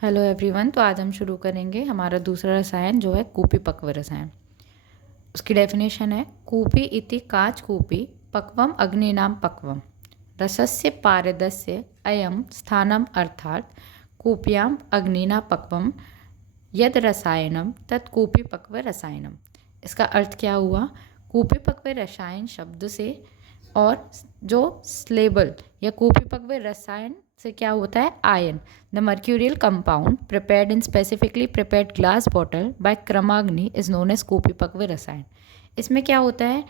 Hello everyone. तो आज हम शुरू करेंगे हमारा दूसरा रसायन जो है कूपी पक्व रसायन। उसकी डेफिनेशन है कूपी इति काच कूपी पक्वम अग्निनाम पक्वम रसस्य पारदस्य अयम स्थानम अर्थात कूप्याम अग्निना पक्वम यद रसायनम तत् कूपी पक्व रसायनम। इसका अर्थ क्या हुआ? कूपी पक्व रसायन शब्द से और जो स्लेबल या कूपी पक्व रसायन से क्या होता है? आयन। The mercurial compound prepared in specifically prepared glass bottle by क्रमाग्नि इज नोन एज कूपी पक्व रसायन। इसमें क्या होता है?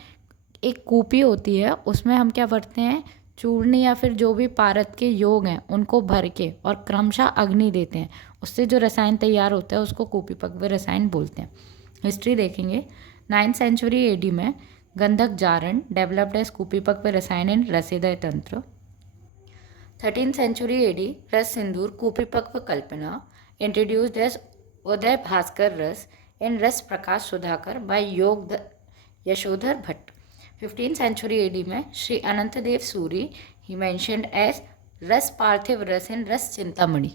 एक कूपी होती है, उसमें हम क्या भरते हैं? चूर्ण या फिर जो भी पारद के योग हैं उनको भर के और क्रमशः अग्नि देते हैं। उससे जो रसायन तैयार होता है उसको कूपी पक्व रसायन बोलते हैं। हिस्ट्री देखेंगे, 9th सेंचुरी एडी में गंधक जारण डेवलप्ड एज कूपी पक्व रसायन इन रसेदय तंत्र। 13th सेंचुरी एडी रस सिंदूर कूपी पक्व कल्पना इंट्रोड्यूस्ड एज उदय भास्कर रस इन रस प्रकाश सुधाकर बाय योग Yashodhar Bhatt. 15th century AD में श्री अनंत देव सूरी ही मेंशन्ड एज रस पार्थिव रस इन रस चिंतामणि।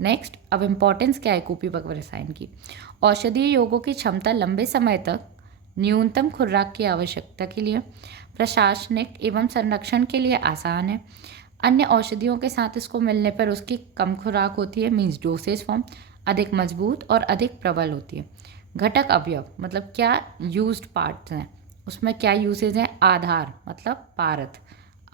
नेक्स्ट, अब इम्पॉर्टेंस क्या है कूपी पक्व रसायन की? औषधीय योगों की क्षमता लंबे समय तक न्यूनतम खुराक की आवश्यकता के लिए, प्रशासनिक एवं संरक्षण के लिए आसान है। अन्य औषधियों के साथ इसको मिलने पर उसकी कम खुराक होती है, मीन्स डोसेज फॉर्म अधिक मजबूत और अधिक प्रबल होती है। घटक अवयव मतलब क्या यूज्ड पार्ट्स हैं, उसमें क्या यूसेज हैं? आधार मतलब पारद,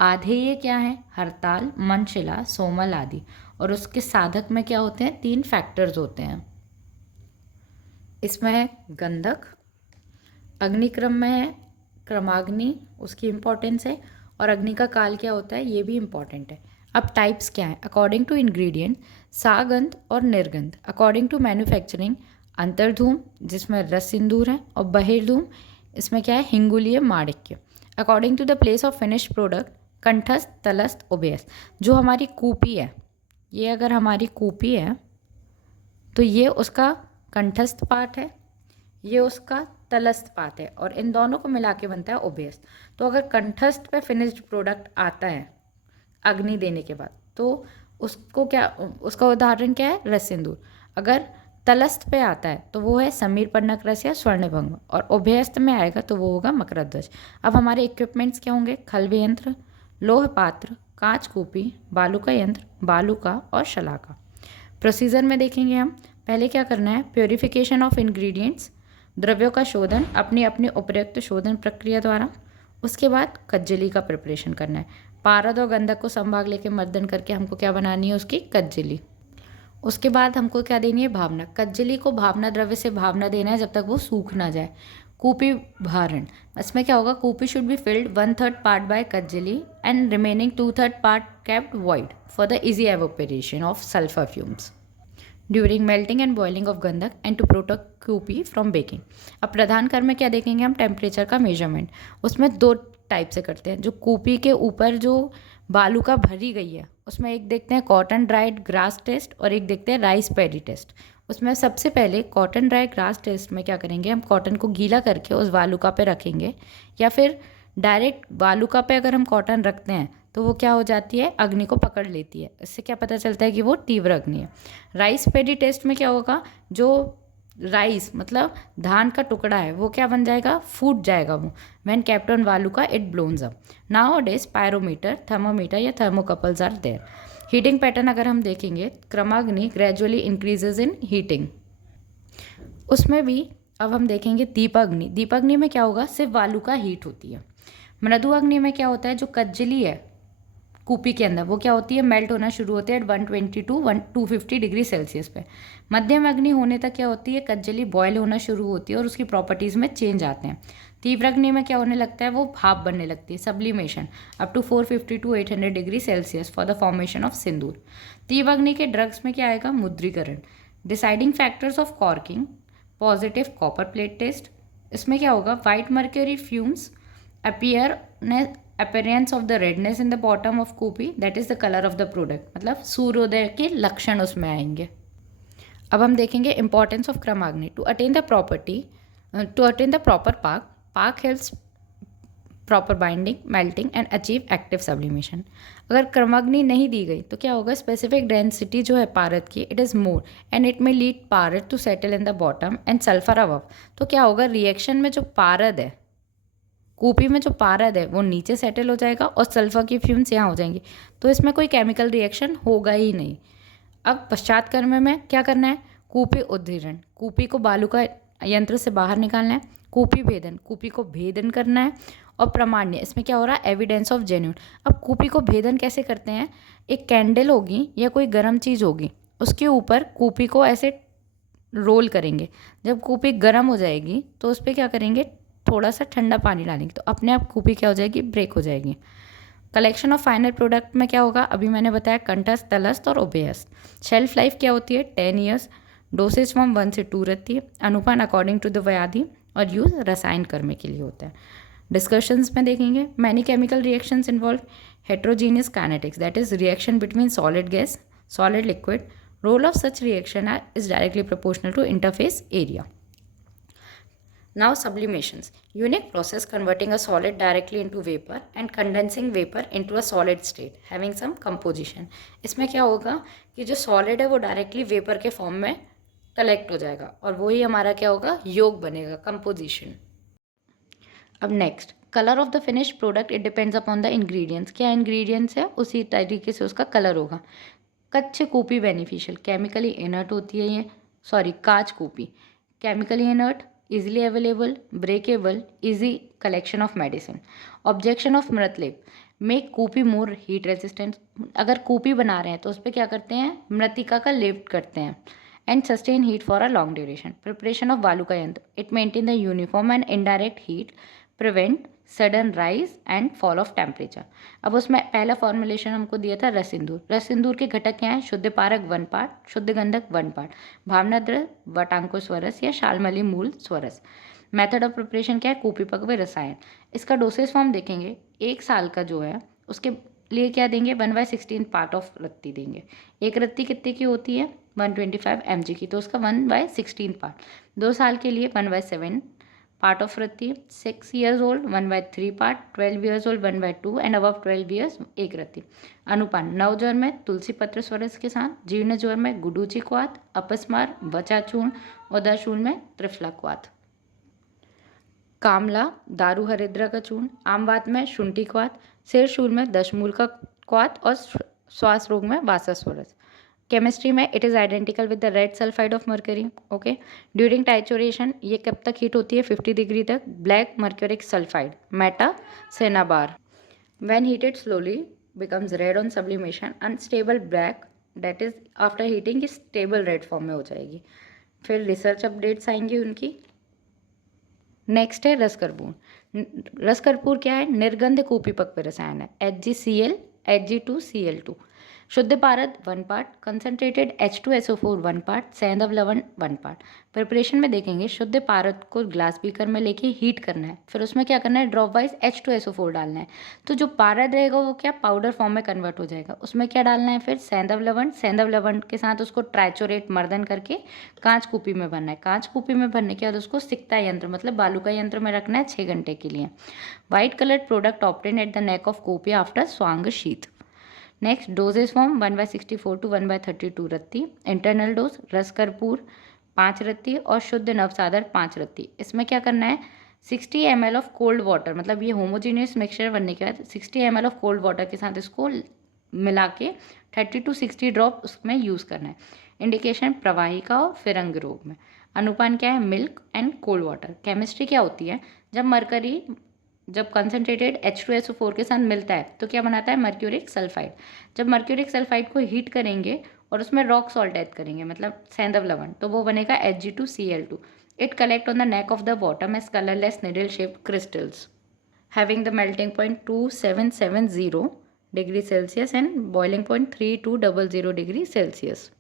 आधेय क्या है? हरताल, मनशिला, सोमल आदि। और उसके साधक में क्या होते हैं? 3 फैक्टर्स होते हैं। इसमें है गंधक, अग्निक्रम में है क्रमाग्नि, उसकी इंपॉर्टेंस है, और अग्नि का काल क्या होता है ये भी इंपॉर्टेंट है। अब टाइप्स क्या है? अकॉर्डिंग टू इंग्रेडिएंट सागंध और निर्गंध। अकॉर्डिंग टू मैन्युफैक्चरिंग अंतर्धूम जिसमें रस सिंदूर है, और बहिर्धूम इसमें क्या है? हिंगुलीय माणिक्य। According to the place of finished product कंठस्थ, तलस्थ, उभयस्थ। जो हमारी कूपी है, ये अगर हमारी कूपी है तो ये उसका कंठस्थ पार्ट है, ये उसका तलस्थ पार्ट है, और इन दोनों को मिला के बनता है उभयस्थ। तो अगर कंठस्थ पे फिनिश्ड प्रोडक्ट आता है अग्नि देने के बाद तो उसको क्या, उसका उदाहरण क्या है? रस सिंदूर। अगर तलस्थ पे आता है तो वो है समीर पन्नक रस या स्वर्णभंग, और उभयस्थ में आएगा तो वो होगा मकरध्वज। अब हमारे इक्विपमेंट्स क्या होंगे? खल्व यंत्र, लोह पात्र, कांच कूपी, बालू का यंत्र, बालू का और शलाका। प्रोसीजर में देखेंगे हम, पहले क्या करना है? प्योरिफिकेशन ऑफ इंग्रेडिएंट्स, द्रव्यों का शोधन अपनी अपनी उपयुक्त शोधन प्रक्रिया द्वारा। उसके बाद कज्जली का प्रिपरेशन करना है। पारद और गंधक को संभाग लेके मर्दन करके हमको क्या बनानी है? उसकी कज्जली। उसके बाद हमको क्या देनी है? भावना। कज्जली को भावना द्रव्य से भावना देना है जब तक वो सूख ना जाए। कूपी भारण, इसमें क्या होगा? कूपी should be filled 1/3 part by कज्जली and remaining 2/3 part kept void for the easy evaporation of sulphur fumes during melting and boiling of गंधक एंड टू प्रोटेक्ट कूपी फ्रॉम बेकिंग। अब प्रधान कर में क्या देखेंगे हम? टेम्परेचर का मेजरमेंट। उसमें 2 टाइप से करते हैं। जो कूपी के ऊपर जो बालू का भरी गई है उसमें एक देखते हैं कॉटन ड्राइड ग्रास टेस्ट, और एक देखते हैं राइस पैडी टेस्ट। उसमें सबसे पहले कॉटन ड्राई ग्रास टेस्ट में क्या करेंगे? हम कॉटन को गीला करके उस बालूका पे रखेंगे, या फिर डायरेक्ट बालूका पे अगर हम कॉटन रखते हैं तो वो क्या हो जाती है? अग्नि को पकड़ लेती है। इससे क्या पता चलता है कि वो तीव्र अग्नि है। राइस पैडी टेस्ट में क्या होगा? जो राइस मतलब धान का टुकड़ा है वो क्या बन जाएगा? फूट जाएगा वो। व्हेन केप्ट ऑन बालूका it blows up. Nowadays pyrometer, thermometer या thermocouples are there. Heating pattern अगर हम देखेंगे, क्रमाग्नि ग्रेजुअली इंक्रीजेज इन हीटिंग। उसमें भी अब हम देखेंगे दीपाग्नि। दीपाग्नि में क्या होगा? सिर्फ बालू का हीट होती है। मृदु अग्नि में क्या होता है? जो कज्जली है कूपी के अंदर वो क्या होती है? मेल्ट होना शुरू होती है एट 120 टू 250 डिग्री सेल्सियस पे। मध्यम अग्नि होने तक क्या होती है? कज्जली बॉयल होना शुरू होती है और उसकी प्रॉपर्टीज़ में चेंज आते हैं। तीव्र अग्नि में क्या होने लगता है? वो भाप बनने लगती है, sublimation, up to 450 to 800 degree Celsius for the formation of सिंदूर। तीव्र अग्नि के ड्रग्स में क्या आएगा? मुद्रीकरण। Deciding factors of corking, positive copper plate test. इसमें क्या होगा? White mercury fumes appearance of the redness in the bottom of कूपी, that is the color of the product, मतलब सूर्योदय के लक्षण उसमें आएंगे। अब हम देखेंगे इंपॉर्टेंस ऑफ क्रमाग्नि। टू अटेन द प्रॉपर पाक helps proper binding, melting and achieve active sublimation. अगर क्रमाग्नि नहीं दी गई तो क्या होगा, स्पेसिफिक डेंसिटी जो है पारद की it is more and it में लीड पारद to settle in the bottom and sulphur above. तो क्या होगा, रिएक्शन में जो पारद है, कूपी में जो पारद है वो नीचे सेटल हो जाएगा और सल्फर की फ्यूम्स यहाँ हो जाएंगी, तो इसमें कोई केमिकल रिएक्शन होगा ही नहीं। अब पश्चात कर्म में क्या करना है, कूपी उद्धरण, कूपी को बालू का यंत्र से बाहर निकालना है, कूपी भेदन, कूपी को भेदन करना है, और प्रमाण्य, इसमें क्या हो रहा है, एविडेंस ऑफ जेन्यून। अब कूपी को भेदन कैसे करते हैं, एक कैंडल होगी या कोई गर्म चीज़ होगी, उसके ऊपर कूपी को ऐसे रोल करेंगे, जब कूपी गर्म हो जाएगी तो उस पर क्या करेंगे, थोड़ा सा ठंडा पानी डालेंगे, तो अपने आप कूपी क्या हो जाएगी, ब्रेक हो जाएगी। कलेक्शन ऑफ फाइनल प्रोडक्ट में क्या होगा, अभी मैंने बताया कंठस्थ, तलस्थ और ओबेयस्थ। शेल्फ लाइफ क्या होती है, 10 ईयर्स। डोसेज फॉर्म 1 से 2 रहती है। अनुपान अकॉर्डिंग टू द व्याधि और यूज रसायन कर्म के लिए होता है। डिस्कशंस में देखेंगे, many chemical reactions involve heterogeneous kinetics, that is reaction between solid gas, solid liquid. Role of such reaction is directly proportional to interface area. Now sublimations, unique process converting a solid directly into vapor and condensing vapor into a solid state having some composition. इसमें क्या होगा कि जो solid है वो directly vapour के form में collect हो जाएगा और वही हमारा क्या होगा, योग बनेगा, कंपोजिशन. अब next, colour of the finish product, it depends upon the ingredients. क्या इंग्रेडिएंट्स है उसी तरीके से उसका कलर होगा. कच्चे कूपी बेनिफिशियल, केमिकली इनर्ट होती है ये, कांच कूपी, chemically inert, easily available, breakable, easy collection of medicine. Objection of मृतलेप, make कूपी more heat resistant. अगर कूपी बना रहे हैं तो उस पर क्या करते हैं, मृतिका का लेप करते हैं. And sustain heat for a long duration. Preparation of बालू का यंत्र, it maintain the uniform and indirect heat, prevent sudden rise and fall of temperature. अब उसमें पहला फॉर्मुलेशन हमको दिया था रस सिंदूर. रस सिंदूर के घटक क्या हैं, शुद्ध पारक 1 पार्ट, शुद्ध गंधक 1 पार्ट, भावनाद्र वटांको स्वरस या शालमली मूल स्वरस. मेथड ऑफ प्रिपरेशन क्या है, कूपीपक व रसायन. इसका डोसेज फॉर्म देखेंगे, 1 साल का जो है उसके लिए क्या देंगे, 1/16 पार्ट ऑफ रत्ती देंगे. एक रत्ती कितने की होती है, 125 mg की, तो उसका 1/16 पार्ट. 2 साल के लिए 1/7 पार्ट ऑफ रत्ती. 6 years old 1/3 part, 12 years old 1/2 and above 12 years 1 रत्ती. अनुपान, नवज्वर में तुलसी पत्र स्वरस के साथ, जीर्ण ज्वर में गुडूची क्वाथ, अपस्मार वचाचूर्ण और दशूल में त्रिफला क्वाथ. कामला दारू हरिद्रा का चूर्ण, आमवात में शुंठी क्वाथ, सिरशूल में दशमूल का क्वाथ और श्वास रोग में वासास्वरस. केमिस्ट्री में it is identical with the red sulphide of mercury. Okay, during trituration ये कब तक हीट होती है, 50 डिग्री तक. Black mercuric sulphide metacinnabar. When heated slowly becomes red on sublimation, unstable black, that is after heating stable red form में हो जाएगी. फिर रिसर्च अपडेट्स आएंगी उनकी. नेक्स्ट है रस कर्पूर. रस कर्पूर क्या है, निर्गंध कूपीपक रसायन है. HgCl Hg2Cl2. शुद्ध पारद 1 part, concentrated H2SO4 1 part, Sendhav लवण 1 पार्ट. प्रिपरेशन में देखेंगे, शुद्ध पारद को ग्लास बीकर में लेके हीट करना है, फिर उसमें क्या करना है, ड्रॉप वाइज H2SO4 डालना है. तो जो पारद रहेगा वो क्या पाउडर फॉर्म में कन्वर्ट हो जाएगा. उसमें क्या डालना है, फिर सेंधव लवण के साथ उसको ट्राइचोरेट मर्दन करके कांच कूपी में भरना है. कांच कूपी में भरने के बाद उसको सिकता यंत्र मतलब बालू का यंत्र में रखना है 6 घंटे के लिए. White coloured product obtain at the neck of कूपी after strong heat. Next, doses form 1/64 to 1/32 रत्ती. इंटरनल डोज, रस कर्पूर 5 रत्ती और शुद्ध नवसादर 5 रत्ती. इसमें क्या करना है, 60 ml ऑफ कोल्ड वाटर, मतलब ये होमोजीनियस मिक्सचर बनने के बाद 60 ml ऑफ कोल्ड वाटर के साथ इसको मिला के 30 to 60 ड्रॉप उसमें यूज़ करना है. इंडिकेशन प्रवाहिका और फिरंग रोग में. अनुपान क्या है, milk and cold water. Chemistry क्या होती है, जब कंसनट्रेटेड H2SO4 के साथ मिलता है तो क्या बनाता है, मर्क्यूरिक सल्फाइड. जब मर्क्यूरिक सल्फाइड को हीट करेंगे और उसमें रॉक सॉल्ट ऐड करेंगे मतलब सेंधव लवण, तो वो बनेगा Hg2Cl2. It collect on the neck of the bottom as colourless needle shaped crystals having the melting point 2770 degree Celsius and boiling point 3200 degree Celsius.